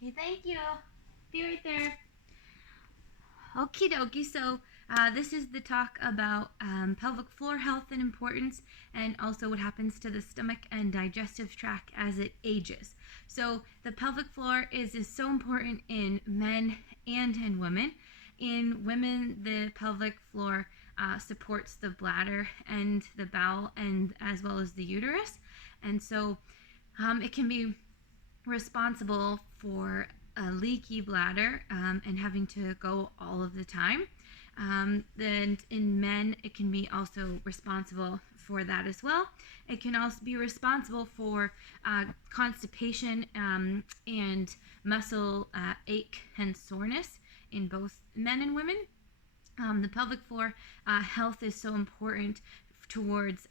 Okay, thank you. Be right there. Okie dokie. So, this is the talk about pelvic floor health and importance, and also what happens to the stomach and digestive tract as it ages. So, the pelvic floor is so important in men and in women. In women, the pelvic floor supports the bladder and the bowel, and as well as the uterus, and so it can be responsible for a leaky bladder and having to go all of the time. Then in men, it can be also responsible for that as well. It can also be responsible for constipation and muscle ache and soreness in both men and women. The pelvic floor health is so important towards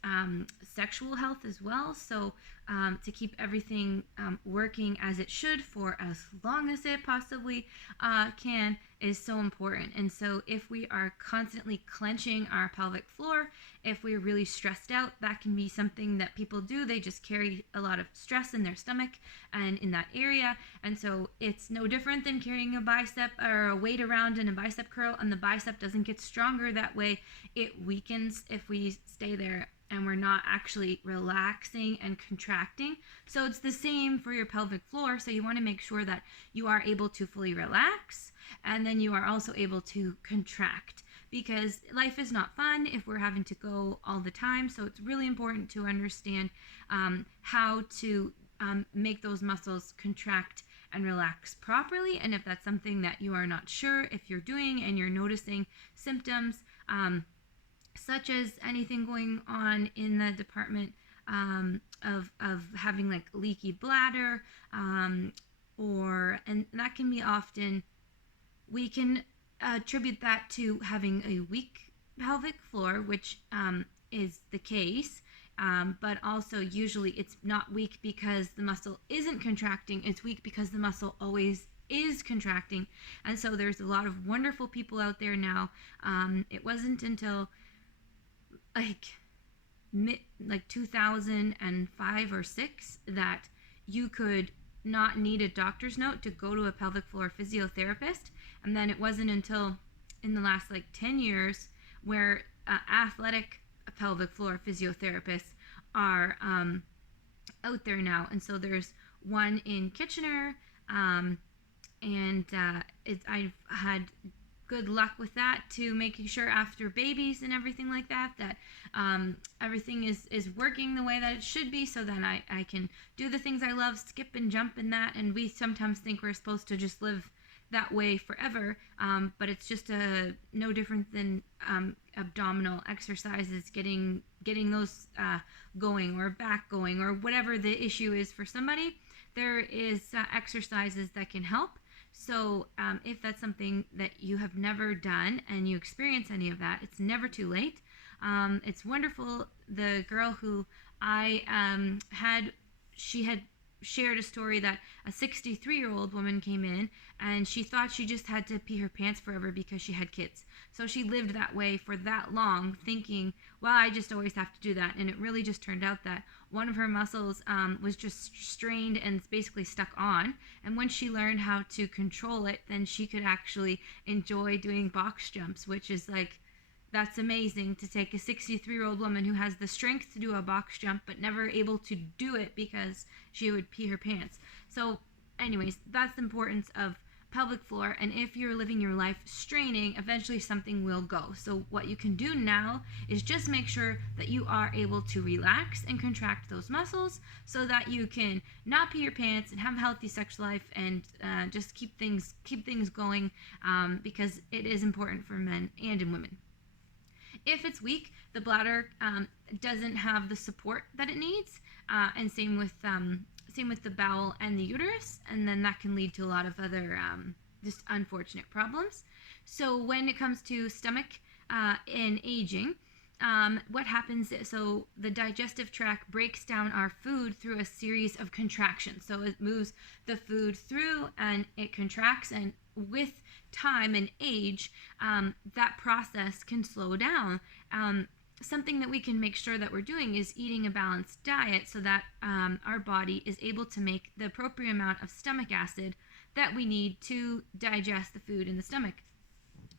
sexual health as well. So to keep everything working as it should for as long as it possibly can is so important. And so if we are constantly clenching our pelvic floor, if we're really stressed out, that can be something that people do. They just carry a lot of stress in their stomach and in that area. And so it's no different than carrying a bicep or a weight around in a bicep curl, and the bicep doesn't get stronger that way. It weakens if we stay there and we're not actually relaxing and contracting. So it's the same for your pelvic floor. So you want to make sure that you are able to fully relax, and then you are also able to contract, because life is not fun if we're having to go all the time. So it's really important to understand how to make those muscles contract and relax properly. And if that's something that you are not sure if you're doing and you're noticing symptoms, such as anything going on in the department of having like leaky bladder, and that can be often, we can attribute that to having a weak pelvic floor, which is the case. But also usually it's not weak because the muscle isn't contracting, it's weak because the muscle always is contracting. And so there's a lot of wonderful people out there now. It wasn't until like 2005 or 6 that you could not need a doctor's note to go to a pelvic floor physiotherapist. And then it wasn't until in the last like 10 years where athletic pelvic floor physiotherapists are out there now. And so there's one in Kitchener, and I've had good luck with that, to making sure after babies and everything like that, that everything is working the way that it should be, so then I can do the things I love, skip and jump in that. And we sometimes think we're supposed to just live that way forever, but it's just no different than abdominal exercises, getting those going, or back going, or whatever the issue is for somebody. There is exercises that can help. So if that's something that you have never done and you experience any of that, it's never too late. It's wonderful. The girl who I she had shared a story that a 63-year-old woman came in and she thought she just had to pee her pants forever because she had kids. So she lived that way for that long, thinking, well, I just always have to do that. And it really just turned out that one of her muscles was just strained and basically stuck on. And once she learned how to control it, then she could actually enjoy doing box jumps, which is like, that's amazing, to take a 63-year-old woman who has the strength to do a box jump but never able to do it because she would pee her pants. So anyways, that's the importance of pelvic floor. And if you're living your life straining, eventually something will go. So what you can do now is just make sure that you are able to relax and contract those muscles so that you can not pee your pants and have a healthy sex life, and just keep things going, because it is important for men and in women. If it's weak, the bladder doesn't have the support that it needs, and same with the bowel and the uterus, and then that can lead to a lot of other just unfortunate problems. So when it comes to stomach in aging, what happens is, so the digestive tract breaks down our food through a series of contractions. So it moves the food through and it contracts, and with time and age, that process can slow down. Something that we can make sure that we're doing is eating a balanced diet so that our body is able to make the appropriate amount of stomach acid that we need to digest the food in the stomach.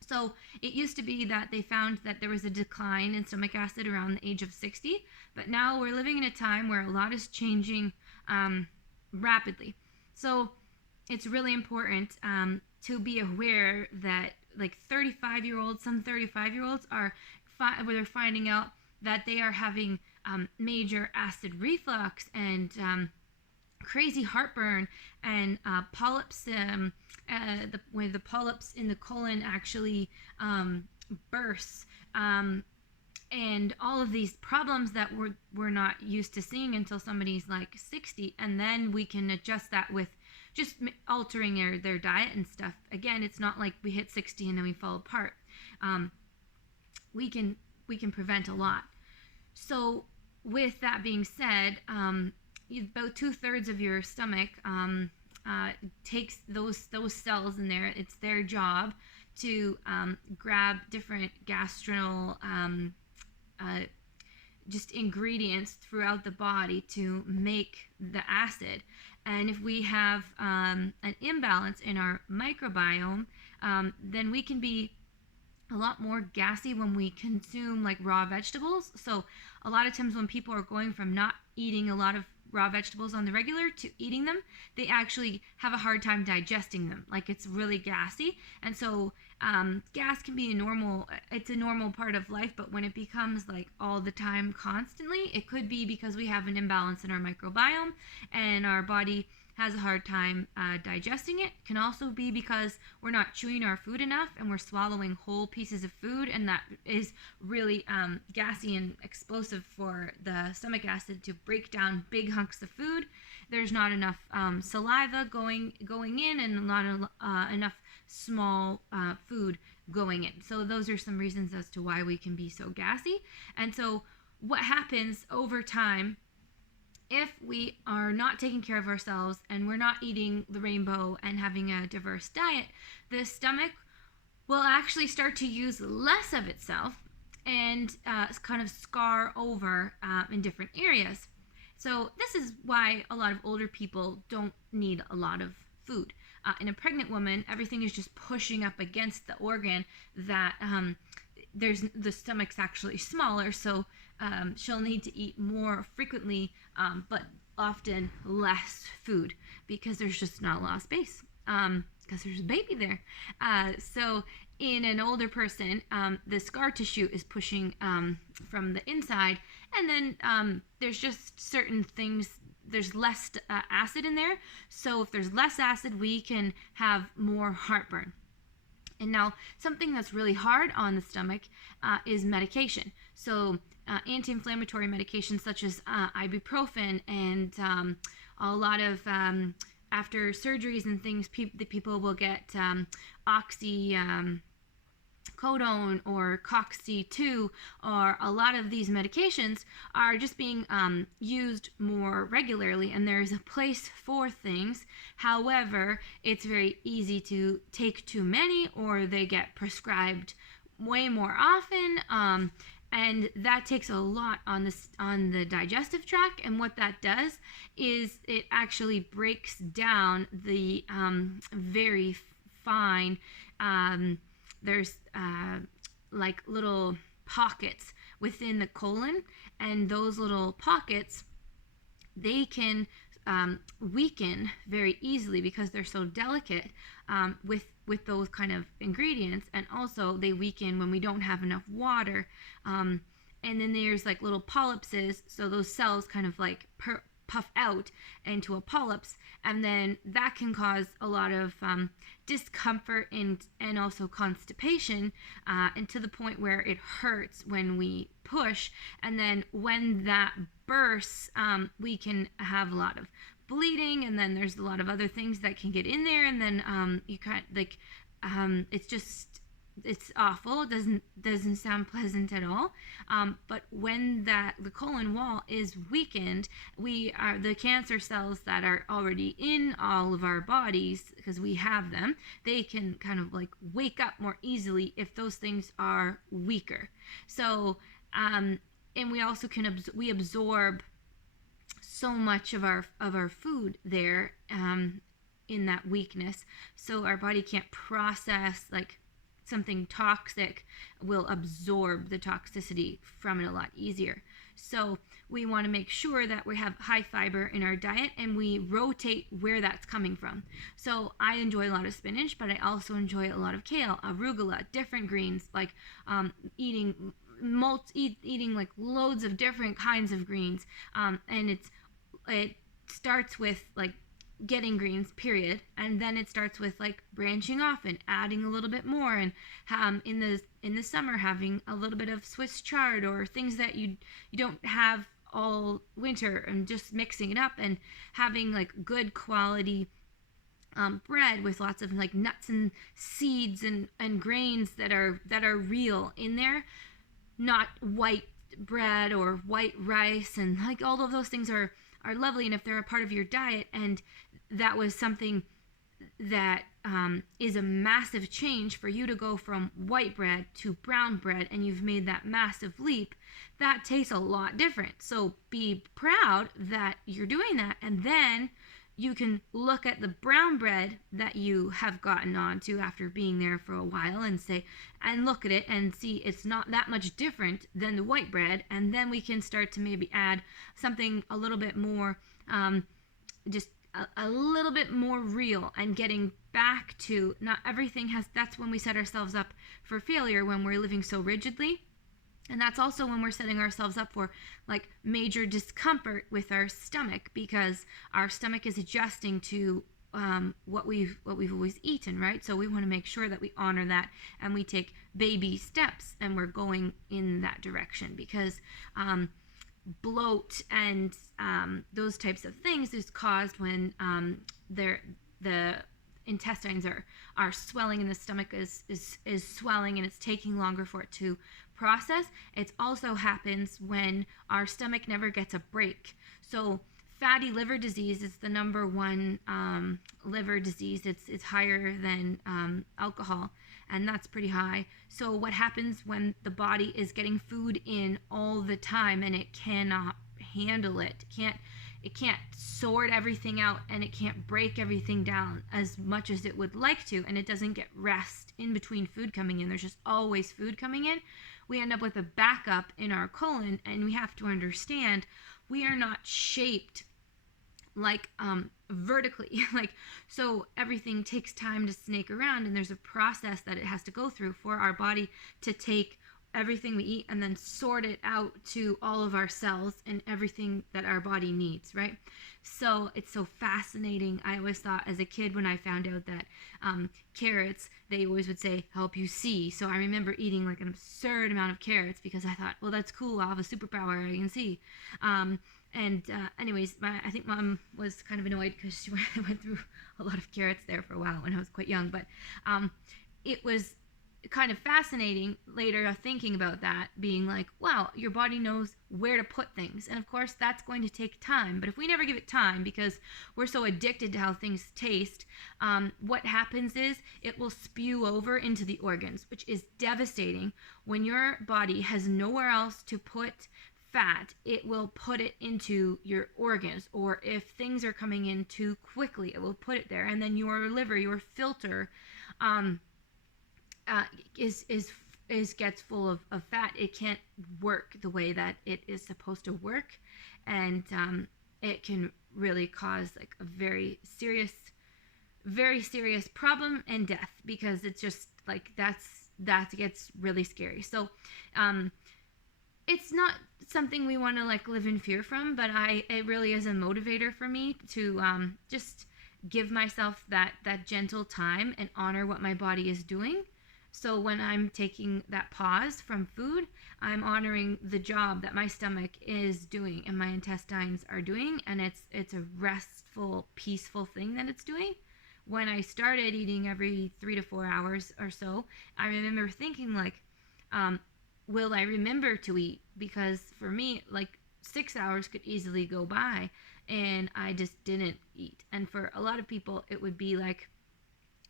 So it used to be that they found that there was a decline in stomach acid around the age of 60, but now we're living in a time where a lot is changing rapidly. So it's really important to be aware that like 35-year-olds, some 35-year-olds are where they're finding out that they are having major acid reflux and crazy heartburn and polyps, where the polyps in the colon actually bursts, and all of these problems that we're not used to seeing until somebody's like 60, and then we can adjust that with just altering their diet and stuff. Again, it's not like we hit 60 and then we fall apart. We can prevent a lot. So with that being said, about 2/3 of your stomach takes those cells in there. It's their job to grab different gastrointestinal just ingredients throughout the body to make the acid. And if we have an imbalance in our microbiome, then we can be a lot more gassy when we consume like raw vegetables. So a lot of times when people are going from not eating a lot of raw vegetables on the regular to eating them, they actually have a hard time digesting them. Like it's really gassy. And so gas can be it's a normal part of life, but when it becomes like all the time, constantly, it could be because we have an imbalance in our microbiome and our body has a hard time digesting it. It can also be because we're not chewing our food enough and we're swallowing whole pieces of food, and that is really gassy and explosive for the stomach acid to break down big hunks of food. There's not enough saliva going in, and not enough small food going in. So those are some reasons as to why we can be so gassy. And so what happens over time, if we are not taking care of ourselves and we're not eating the rainbow and having a diverse diet, the stomach will actually start to use less of itself and kind of scar over in different areas. So this is why a lot of older people don't need a lot of food. In a pregnant woman, everything is just pushing up against the organ that the stomach's actually smaller, so she'll need to eat more frequently, but often less food because there's just not a lot of space, because there's a baby there. So in an older person, the scar tissue is pushing from the inside, and then there's just certain things. There's less acid in there, so if there's less acid, we can have more heartburn. And now, something that's really hard on the stomach is medication. So anti-inflammatory medications such as ibuprofen, and a lot of after surgeries and things, the people will get oxycodone or coxy-2, or a lot of these medications are just being used more regularly, and there's a place for things. However, it's very easy to take too many, or they get prescribed way more often, and that takes a lot on the digestive tract. And what that does is it actually breaks down the very fine there's like little pockets within the colon, and those little pockets, they can weaken very easily because they're so delicate with those kind of ingredients. And also they weaken when we don't have enough water, and then there's like little polypses, so those cells kind of like puff out into a polyps, and then that can cause a lot of discomfort and also constipation, and to the point where it hurts when we push. And then when that bursts, we can have a lot of bleeding, and then there's a lot of other things that can get in there, and then you can't it's awful. It doesn't sound pleasant at all. But when the colon wall is weakened, the cancer cells that are already in all of our bodies, because we have them, they can kind of like wake up more easily if those things are weaker. So and we also we absorb so much of our food there, in that weakness. So our body can't process like something toxic, will absorb the toxicity from it a lot easier. So we want to make sure that we have high fiber in our diet and we rotate where that's coming from. So I enjoy a lot of spinach, but I also enjoy a lot of kale, arugula, different greens, like eating like loads of different kinds of greens. And it starts with like getting greens, period, and then it starts with like branching off and adding a little bit more, and in the summer having a little bit of Swiss chard or things that you don't have all winter, and just mixing it up and having like good quality bread with lots of like nuts and seeds and grains that are real in there, not white bread or white rice, and like all of those things are lovely, and if they're a part of your diet, and that was something that is a massive change for you to go from white bread to brown bread, and you've made that massive leap, that tastes a lot different. So be proud that you're doing that, and then you can look at the brown bread that you have gotten onto after being there for a while and look at it and see it's not that much different than the white bread, and then we can start to maybe add something a little bit more just a little bit more real, and getting back to not everything has, that's when we set ourselves up for failure, when we're living so rigidly. And that's also when we're setting ourselves up for like major discomfort with our stomach, because our stomach is adjusting to what we've always eaten, right? So we want to make sure that we honor that and we take baby steps and we're going in that direction, because bloat and those types of things is caused when the intestines are swelling and the stomach is swelling and it's taking longer for it to process. It also happens when our stomach never gets a break. So fatty liver disease is the number one liver disease. It's higher than alcohol, and that's pretty high. So what happens when the body is getting food in all the time and it cannot handle it? It can't sort everything out, and it can't break everything down as much as it would like to, and it doesn't get rest in between food coming in. There's just always food coming in. We end up with a backup in our colon, and we have to understand we are not shaped like vertically, like, so everything takes time to snake around, and there's a process that it has to go through for our body to take everything we eat and then sort it out to all of our cells and everything that our body needs, right? So it's so fascinating. I always thought as a kid, when I found out that carrots, they always would say help you see. So I remember eating like an absurd amount of carrots because I thought, well, that's cool, I'll have a superpower, I can see. Anyways, I think Mom was kind of annoyed because she went through a lot of carrots there for a while when I was quite young. But it was kind of fascinating later thinking about that, being like, wow, your body knows where to put things. And of course, that's going to take time. But if we never give it time because we're so addicted to how things taste, what happens is it will spew over into the organs, which is devastating. When your body has nowhere else to put fat, it will put it into your organs, or if things are coming in too quickly, it will put it there, and then your liver, your filter, gets full of fat. It can't work the way that it is supposed to work, and it can really cause like a very serious problem and death, because it's just like that gets really scary. So it's not something we want to like live in fear from, but it really is a motivator for me to just give myself that gentle time and honor what my body is doing. So when I'm taking that pause from food, I'm honoring the job that my stomach is doing and my intestines are doing, and it's a restful, peaceful thing that it's doing. When I started eating every 3 to 4 hours or so, I remember thinking like, will I remember to eat? Because for me, like 6 hours could easily go by and I just didn't eat. And for a lot of people, it would be like,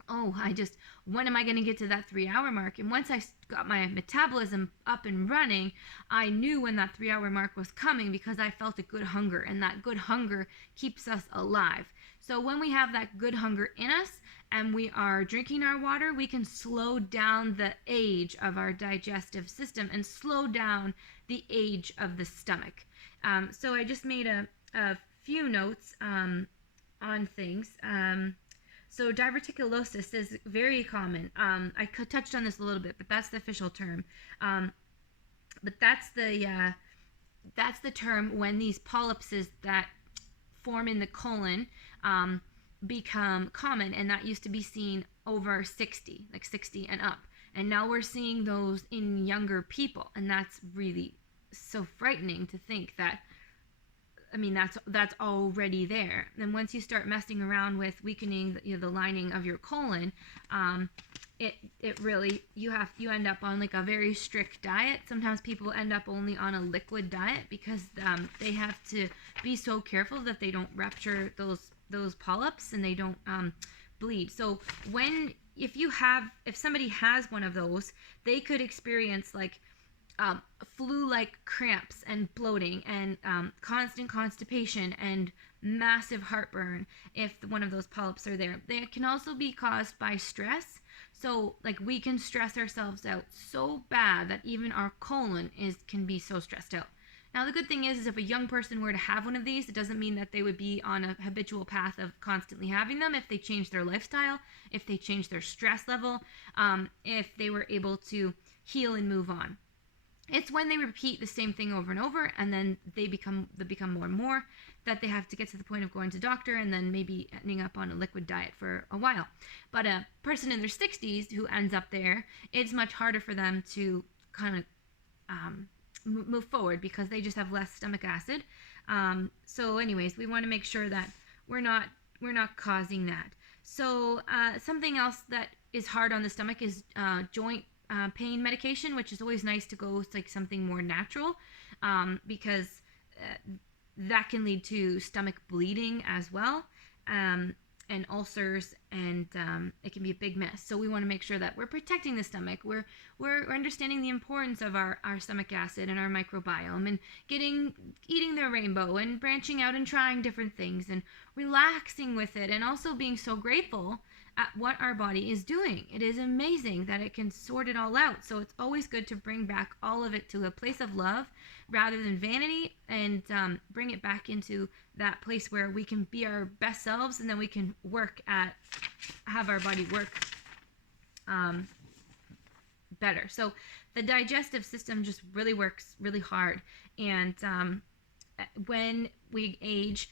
oh, when am I going to get to that 3-hour mark? And once I got my metabolism up and running, I knew when that 3-hour mark was coming because I felt a good hunger, and that good hunger keeps us alive. So when we have that good hunger in us and we are drinking our water, we can slow down the age of our digestive system and slow down the age of the stomach. So I just made a few notes on things. So diverticulosis is very common. I touched on this a little bit, but that's the official term. But that's the term when these polyps that form in the colon become common, and that used to be seen over 60, like 60 and up. And now we're seeing those in younger people, and that's really so frightening to think that, I mean, that's already there. And once you start messing around with weakening the lining of your colon, it really, you end up on like a very strict diet. Sometimes people end up only on a liquid diet because they have to be so careful that they don't rupture those polyps and they don't bleed. So if somebody has one of those, they could experience like flu-like cramps and bloating and constant constipation and massive heartburn if one of those polyps are there. They can also be caused by stress. So like we can stress ourselves out so bad that even our colon can be so stressed out. Now the good thing is if a young person were to have one of these, it doesn't mean that they would be on a habitual path of constantly having them if they change their lifestyle, if they change their stress level, if they were able to heal and move on. It's when they repeat the same thing over and over, and then they become more and more, that they have to get to the point of going to doctor and then maybe ending up on a liquid diet for a while. But a person in their 60s who ends up there, it's much harder for them to kind of move forward because they just have less stomach acid. So anyways, we want to make sure that we're not causing that. So something else that is hard on the stomach is joint pain medication, which is always nice to go with like something more natural, because that can lead to stomach bleeding as well, and ulcers, and it can be a big mess. So we want to make sure that we're protecting the stomach. We're understanding the importance of our stomach acid and our microbiome, and eating the rainbow and branching out and trying different things and relaxing with it, and also being so grateful at what our body is doing. It is amazing that it can sort it all out. So it's always good to bring back all of it to a place of love rather than vanity, and bring it back into that place where we can be our best selves, and then we can have our body work better. So the digestive system just really works really hard. And when we age,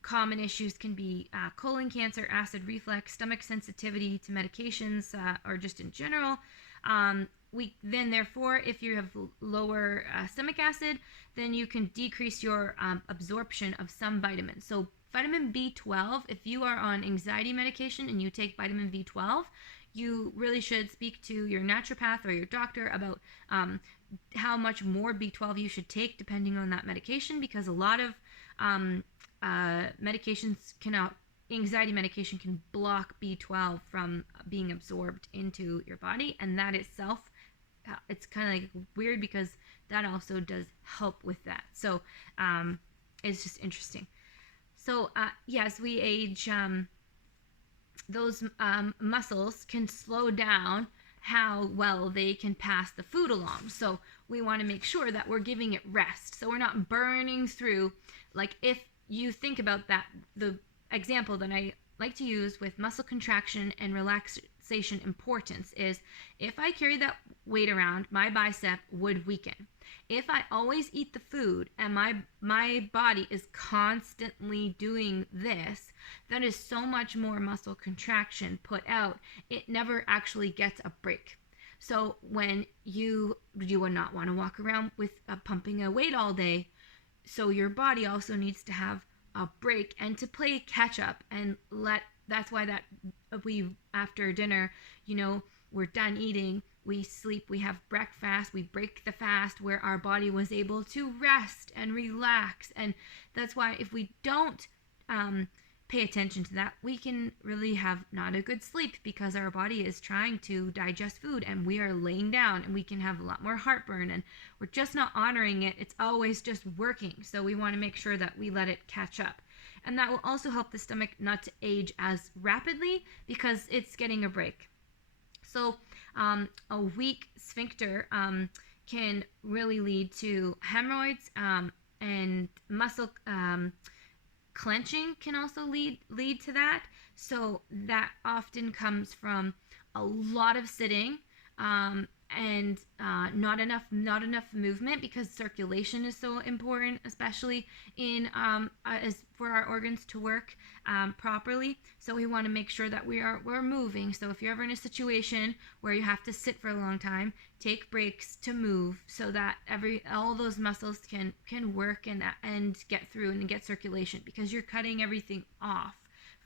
common issues can be colon cancer, acid reflux, stomach sensitivity to medications, or just in general. Therefore, if you have lower stomach acid, then you can decrease your absorption of some vitamins. So vitamin B12, if you are on anxiety medication and you take vitamin B12, you really should speak to your naturopath or your doctor about how much more B12 you should take depending on that medication, because a lot of anxiety medication can block B12 from being absorbed into your body, and that itself, it's kind of like weird because that also does help with that. So it's just interesting. So as we age, those muscles can slow down how well they can pass the food along. So we want to make sure that we're giving it rest, so we're not burning through. Like if you think about that, the example that I like to use with muscle contraction and relaxation importance is, if I carry that weight around, my bicep would weaken. If I always eat the food and my body is constantly doing this, that is so much more muscle contraction put out. It never actually gets a break. So when you would not want to walk around with pumping a weight all day. So your body also needs to have a break and to play catch up, and that's why that we, after dinner, we're done eating, we sleep, we have breakfast, we break the fast where our body was able to rest and relax. And that's why if we don't pay attention to that, we can really have not a good sleep, because our body is trying to digest food and we are laying down, and we can have a lot more heartburn, and we're just not honoring it. It's always just working. So we want to make sure that we let it catch up. and that will also help the stomach not to age as rapidly because it's getting a break. So a weak sphincter can really lead to hemorrhoids, and muscle clenching can also lead to that. So that often comes from a lot of sitting, and not enough movement, because circulation is so important, especially in as for our organs to work properly. So we want to make sure that we're moving. So if you're ever in a situation where you have to sit for a long time, take breaks to move, so that all those muscles can work and get through and get circulation, because you're cutting everything off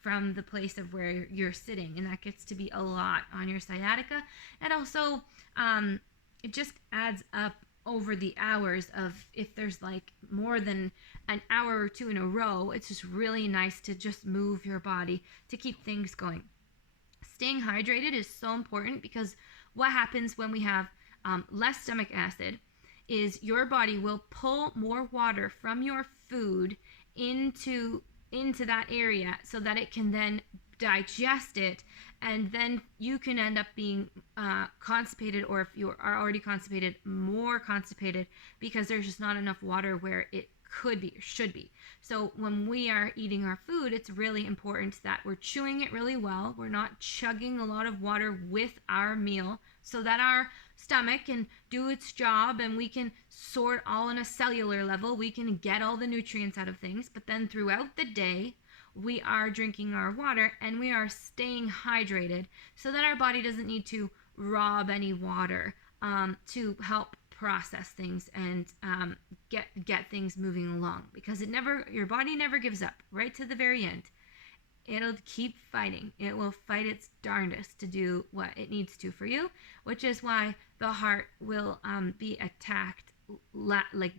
from the place of where you're sitting, and that gets to be a lot on your sciatica. And also it just adds up over the hours of, if there's like more than an hour or two in a row, it's just really nice to just move your body to keep things going. Staying hydrated is so important, because what happens when we have less stomach acid is your body will pull more water from your food into that area, so that it can then digest it, and then you can end up being constipated, or if you are already constipated, more constipated, because there's just not enough water where it could be or should be. So when we are eating our food, it's really important that we're chewing it really well. We're not chugging a lot of water with our meal, so that our stomach can do its job and we can sort all on a cellular level. We can get all the nutrients out of things, but then throughout the day, we are drinking our water and we are staying hydrated, so that our body doesn't need to rob any water to help process things and get things moving along, because your body never gives up. Right to the very end, it'll keep fighting. It will fight its darndest to do what it needs to for you, which is why the heart will be attacked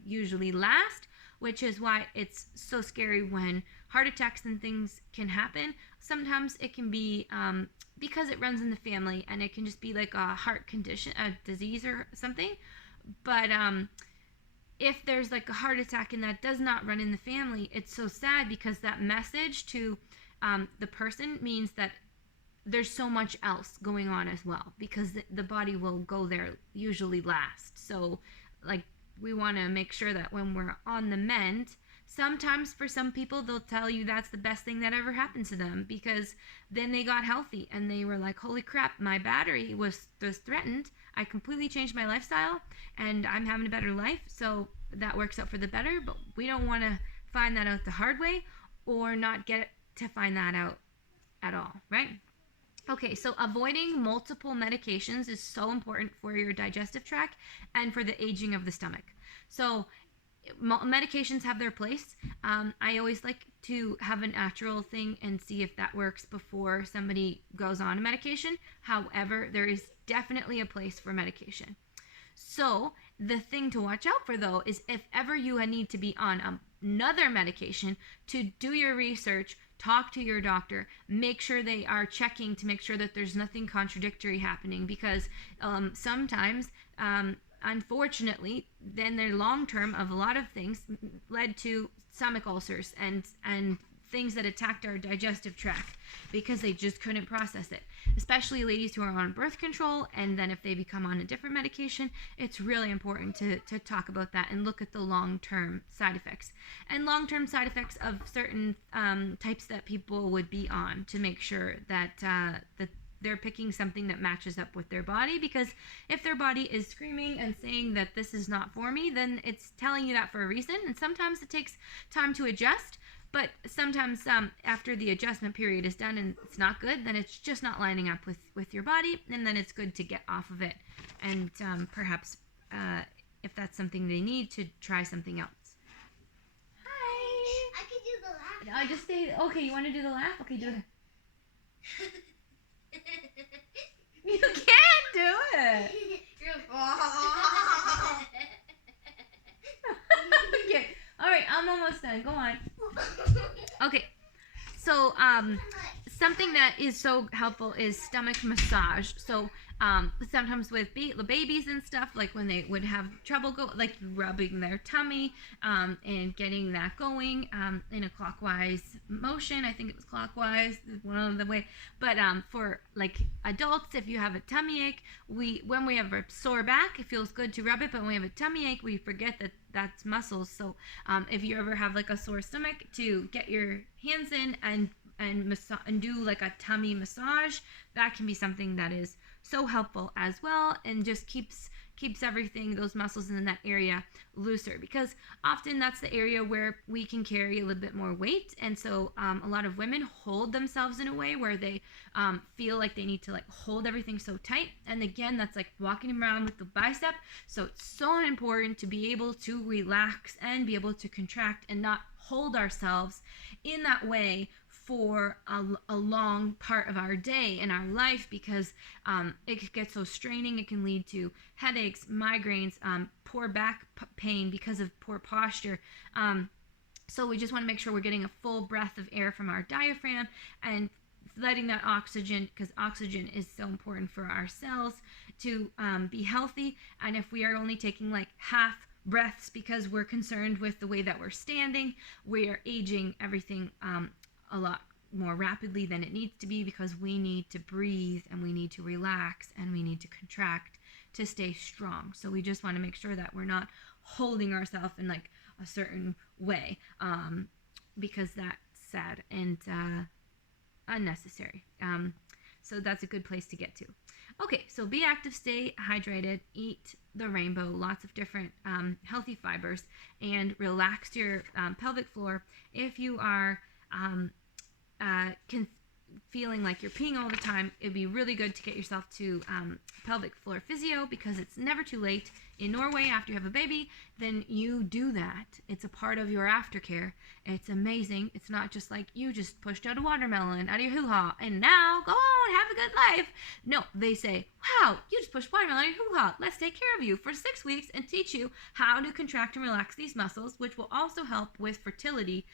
usually last, which is why it's so scary when heart attacks and things can happen. Sometimes it can be because it runs in the family, and it can just be like a heart condition, a disease or something. But if there's like a heart attack and that does not run in the family, it's so sad, because that message to the person means that there's so much else going on as well, because the body will go there usually last. So like, we want to make sure that when we're on the mend, sometimes for some people, they'll tell you that's the best thing that ever happened to them, because then they got healthy and they were like, holy crap, my battery was threatened. I completely changed my lifestyle and I'm having a better life. So that works out for the better, but we don't want to find that out the hard way, or not get to find that out at all, right? Okay, so avoiding multiple medications is so important for your digestive tract and for the aging of the stomach. So medications have their place. I always like to have a natural thing and see if that works before somebody goes on a medication. However, there is definitely a place for medication. So the thing to watch out for, though, is if ever you need to be on another medication, to do your research, talk to your doctor, make sure they are checking to make sure that there's nothing contradictory happening, because sometimes unfortunately, then their long term of a lot of things led to stomach ulcers and things that attacked our digestive tract, because they just couldn't process it. Especially ladies who are on birth control, and then if they become on a different medication, it's really important to talk about that and look at the long-term side effects and long-term side effects of certain types that people would be on, to make sure that that they're picking something that matches up with their body. Because if their body is screaming and saying that this is not for me, then it's telling you that for a reason. And sometimes it takes time to adjust, but sometimes after the adjustment period is done and it's not good, then it's just not lining up with your body, and then it's good to get off of it, and perhaps if that's something they need, to try something else. Hi. I can do the laugh. I just stay. Okay, you want to do the laugh? Okay, do it. You can't do it. You're Okay. All right, I'm almost done. Go on. Okay. So something that is so helpful is stomach massage. So sometimes with the babies and stuff, like when they would have trouble like rubbing their tummy and getting that going in a clockwise motion. I think it was clockwise, one of the way. But for like adults, if you have a tummy ache, when we have a sore back, it feels good to rub it. But when we have a tummy ache, we forget that that's muscles. So if you ever have like a sore stomach, to get your hands in and do like a tummy massage, that can be something that is so helpful as well, and just keeps everything, those muscles in that area, looser, because often that's the area where we can carry a little bit more weight. And so a lot of women hold themselves in a way where they feel like they need to like hold everything so tight, and again, that's like walking around with the bicep. So it's so important to be able to relax and be able to contract and not hold ourselves in that way for a long part of our day in our life, because it could get so straining. It can lead to headaches, migraines, poor back pain because of poor posture. So we just want to make sure we're getting a full breath of air from our diaphragm and letting that oxygen, because oxygen is so important for our cells to be healthy. And if we are only taking like half breaths because we're concerned with the way that we're standing, we are aging everything a lot more rapidly than it needs to be, because we need to breathe and we need to relax and we need to contract to stay strong. So we just want to make sure that we're not holding ourselves in like a certain way, because that's sad and unnecessary. So that's a good place to get to. Okay, so be active, stay hydrated, eat the rainbow, lots of different healthy fibers, and relax your pelvic floor. If you are feeling like you're peeing all the time, it'd be really good to get yourself to pelvic floor physio, because it's never too late. In Norway, after you have a baby, then you do that. It's a part of your aftercare. It's amazing. It's not just like you just pushed out a watermelon out of your hoo-ha and now go on, have a good life. No, they say, wow, you just pushed watermelon out of your hoo-ha. Let's take care of you for 6 weeks and teach you how to contract and relax these muscles, which will also help with fertility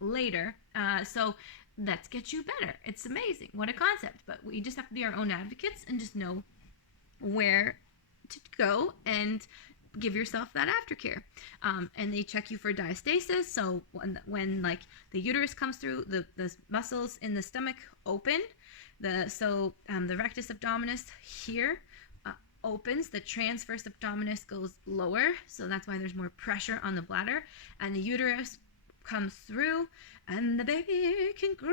later. So let's get you better. It's amazing. What a concept. But we just have to be our own advocates and just know where to go and give yourself that aftercare. And they check you for diastasis. So when like the uterus comes through, the muscles in the stomach open. The rectus abdominis here opens. The transverse abdominis goes lower. So that's why there's more pressure on the bladder. And the uterus comes through and the baby can grow.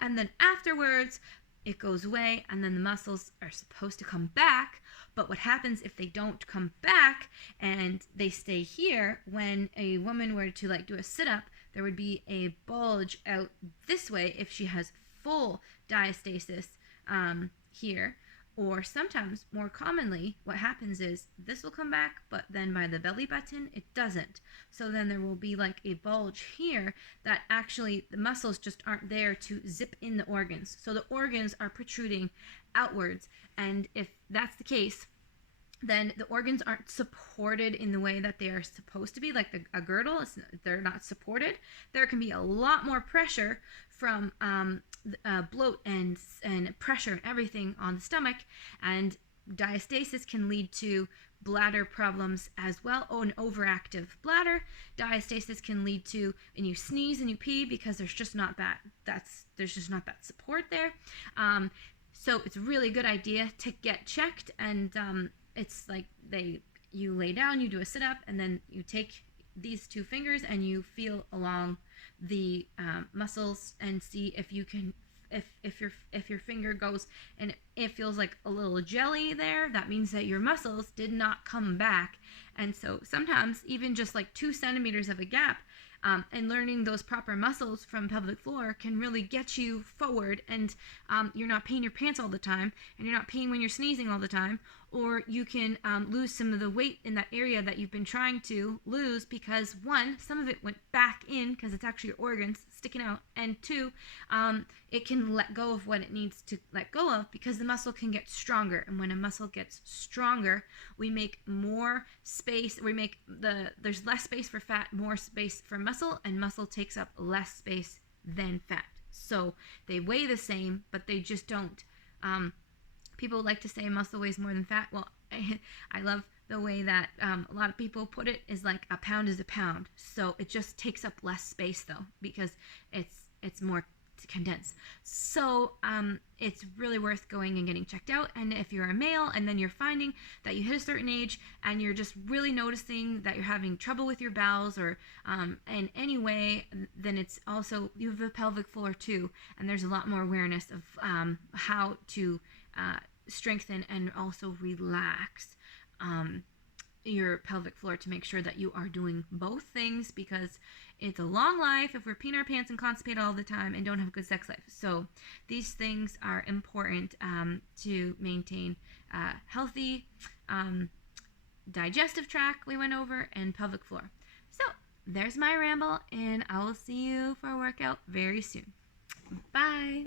And then afterwards, it goes away, and then the muscles are supposed to come back. But what happens if they don't come back and they stay here? When a woman were to like do a sit-up, there would be a bulge out this way if she has full diastasis here. Or sometimes, more commonly, what happens is this will come back, but then by the belly button, it doesn't. So then there will be like a bulge here that actually the muscles just aren't there to zip in the organs. So the organs are protruding outwards. And if that's the case, then the organs aren't supported in the way that they are supposed to be, like a girdle. They're not supported. There can be a lot more pressure from bloat and pressure and everything on the stomach, and diastasis can lead to bladder problems as well. An overactive bladder. Diastasis can lead to, and you sneeze and you pee because there's just not that support there. So it's a really good idea to get checked, and it's like you lay down, you do a sit-up, and then you take these 2 fingers and you feel along the muscles and see if you can, if your finger goes and it feels like a little jelly there, that means that your muscles did not come back. And so sometimes even just like 2 centimeters of a gap, and learning those proper muscles from pelvic floor can really get you forward, and you're not peeing your pants all the time, and you're not peeing when you're sneezing all the time, or you can lose some of the weight in that area that you've been trying to lose, because 1, some of it went back in because it's actually your organs sticking out, and 2, it can let go of what it needs to let go of, because the muscle can get stronger. And when a muscle gets stronger, we make more space. There's less space for fat, more space for muscle, and muscle takes up less space than fat. So they weigh the same, but they just don't. People like to say muscle weighs more than fat. Well, I love the way that a lot of people put it, is like a pound is a pound. So it just takes up less space though, because it's more condensed. So it's really worth going and getting checked out. And if you're a male and then you're finding that you hit a certain age and you're just really noticing that you're having trouble with your bowels or in any way, then it's also, you have a pelvic floor too, and there's a lot more awareness of how to strengthen and also relax your pelvic floor to make sure that you are doing both things, because it's a long life if we're peeing our pants and constipated all the time and don't have a good sex life. So these things are important to maintain healthy digestive tract we went over, and pelvic floor. So there's my ramble, and I will see you for a workout very soon. Bye.